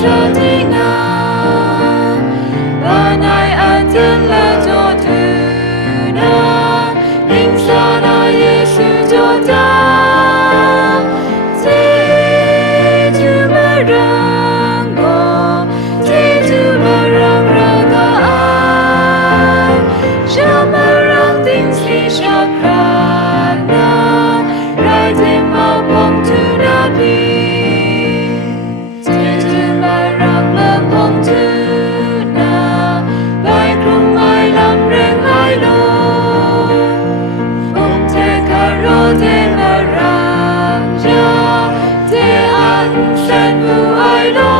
satinga banai aten la joduna insana Yesu joda Chyeju marango Chyeju marang raga ai shamarang ting sri shakrana rai te mahpawng tu nabi Chyeju marang mahpawng tu na bai krung ai lam reng ai lo phong te karo te marang ja te an san mu ai lo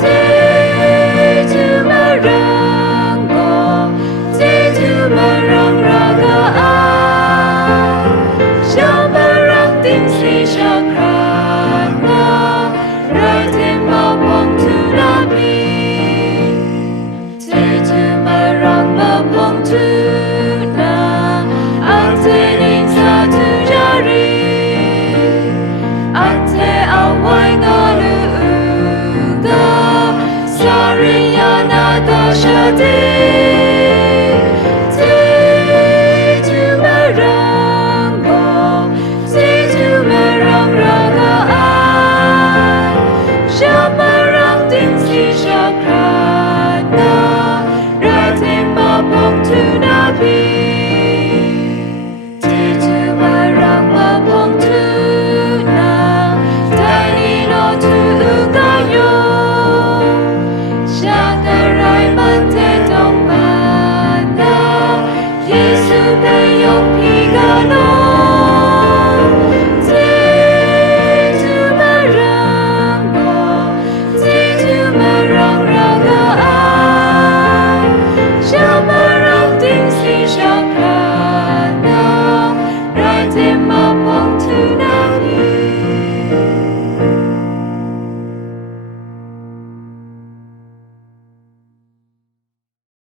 Chyeju marang go Chyeju marang raga ai shamarang ting sri shakrana rai te mahpawng tu nabi Chyeju marang mahpawng tu na aten in sa tu jari ate awai ngalu uga sariya nada shade